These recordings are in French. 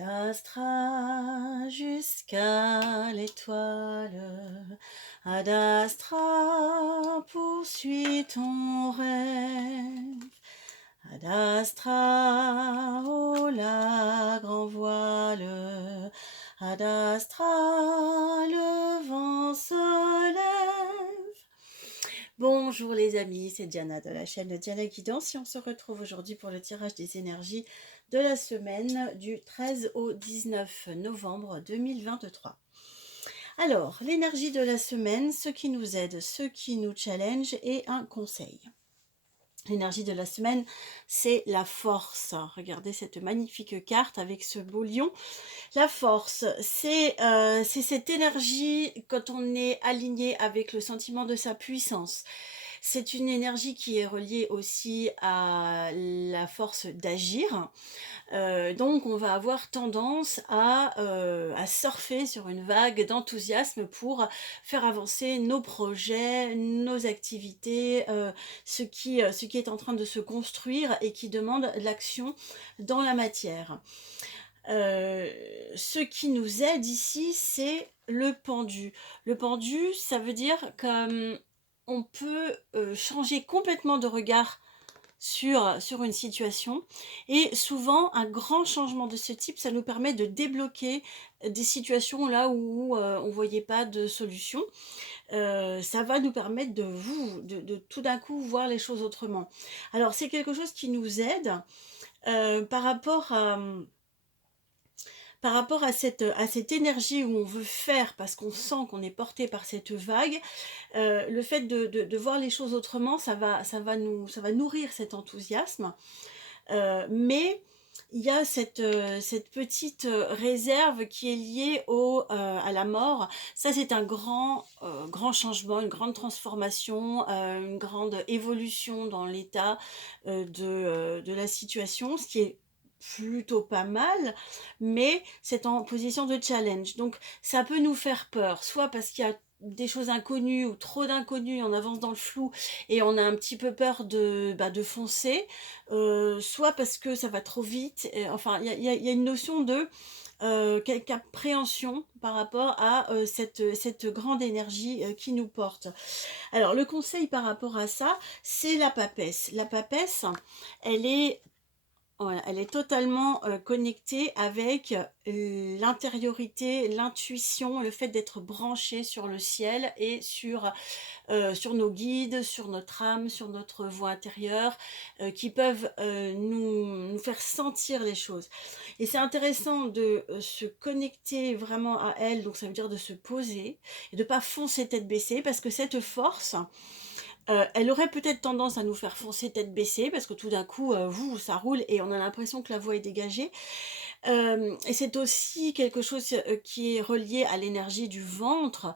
Ad Astra jusqu'à l'étoile, Ad Astra poursuis ton rêve, Ad Astra oh la grand voile, Ad Astra le vent se lève. Bonjour les amis, c'est Diana de la chaîne de Diana Guidance et on se retrouve aujourd'hui pour le tirage des énergies de la semaine du 13 au 19 novembre 2023. Alors, l'énergie de la semaine, ce qui nous aide, ce qui nous challenge et un conseil. L'énergie de la semaine, c'est la force. Regardez cette magnifique carte avec ce beau lion. La force, c'est cette énergie quand on est aligné avec le sentiment de sa puissance. C'est une énergie qui est reliée aussi à la force d'agir. Donc on va avoir tendance à surfer sur une vague d'enthousiasme pour faire avancer nos projets, nos activités, ce qui est en train de se construire et qui demande l'action dans la matière. Ce qui nous aide ici, c'est le pendu. Le pendu, ça veut dire qu'on peut changer complètement de regard sur une situation et souvent un grand changement de ce type, ça nous permet de débloquer des situations là où on ne voyait pas de solution. Ça va nous permettre de tout d'un coup voir les choses autrement. Alors c'est quelque chose qui nous aide par rapport à cette énergie où on veut faire parce qu'on sent qu'on est porté par cette vague. Le fait de voir les choses autrement, ça va nourrir cet enthousiasme. Mais il y a cette petite réserve qui est liée à la mort. Ça, c'est un grand changement, une grande transformation, une grande évolution dans l'état de la situation, ce qui est plutôt pas mal, mais c'est en position de challenge. Donc, ça peut nous faire peur, soit parce qu'il y a des choses inconnues ou trop d'inconnus, on avance dans le flou et on a un petit peu peur de foncer, soit parce que ça va trop vite. Enfin, il y a une notion de quelque appréhension par rapport à cette grande énergie qui nous porte. Alors, le conseil par rapport à ça, c'est la papesse. La papesse, elle est voilà, elle est totalement connectée avec l'intériorité, l'intuition, le fait d'être branché sur le ciel et sur nos guides, sur notre âme, sur notre voix intérieure, qui peuvent nous faire sentir les choses. Et c'est intéressant de se connecter vraiment à elle, donc ça veut dire de se poser et de ne pas foncer tête baissée, parce que cette force, elle aurait peut-être tendance à nous faire foncer tête baissée parce que tout d'un coup, ça roule et on a l'impression que la voie est dégagée. Et c'est aussi quelque chose, qui est relié à l'énergie du ventre,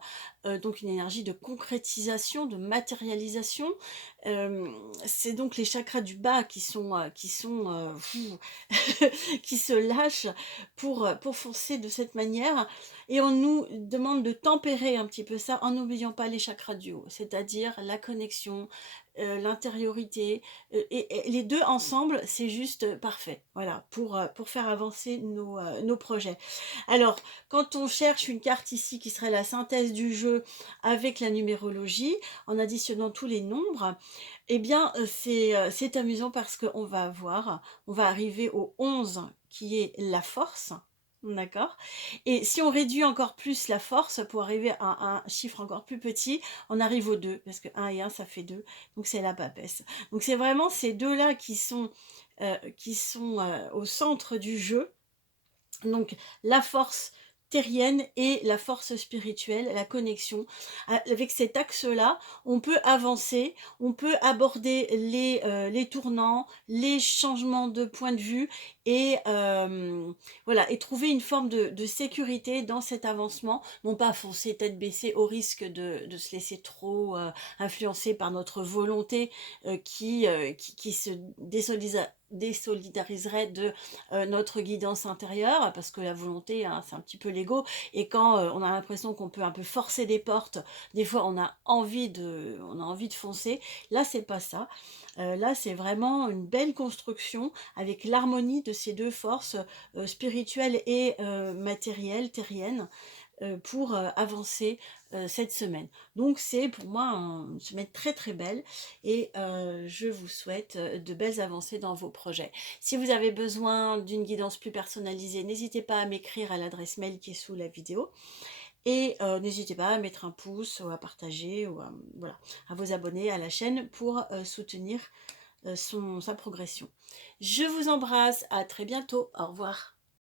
donc une énergie de concrétisation, de matérialisation. C'est donc les chakras du bas qui se lâchent pour foncer de cette manière et on nous demande de tempérer un petit peu ça en n'oubliant pas les chakras du haut, c'est-à-dire la connexion, l'intériorité, et les 2 ensemble, c'est juste parfait, voilà, pour faire avancer nos projets. Alors, quand on cherche une carte ici qui serait la synthèse du jeu avec la numérologie, en additionnant tous les nombres, eh bien, c'est amusant parce on va arriver au 11 qui est la force, d'accord? Et si on réduit encore plus la force pour arriver à un chiffre encore plus petit, on arrive au 2 parce que 1 et 1 ça fait 2, donc c'est la papesse. Donc c'est vraiment ces 2 là qui sont au centre du jeu, donc la force terrienne et la force spirituelle, la connexion. Avec cet axe-là, on peut avancer, on peut aborder les tournants, les changements de point de vue et voilà, et trouver une forme de sécurité dans cet avancement, non pas foncer tête baissée au risque de se laisser trop influencer par notre volonté qui se désolidariserait de notre guidance intérieure, parce que la volonté, hein, c'est un petit peu l'ego, et quand on a l'impression qu'on peut un peu forcer des portes, des fois on a envie de foncer. Là, c'est pas ça. Là, c'est vraiment une belle construction avec l'harmonie de ces deux forces spirituelles et matérielles, terriennes, pour avancer cette semaine. Donc c'est pour moi une semaine très très belle, et je vous souhaite de belles avancées dans vos projets. Si vous avez besoin d'une guidance plus personnalisée, n'hésitez pas à m'écrire à l'adresse mail qui est sous la vidéo, et n'hésitez pas à mettre un pouce ou à partager, ou voilà, à vous abonner à la chaîne pour soutenir sa progression. Je vous embrasse, à très bientôt, au revoir.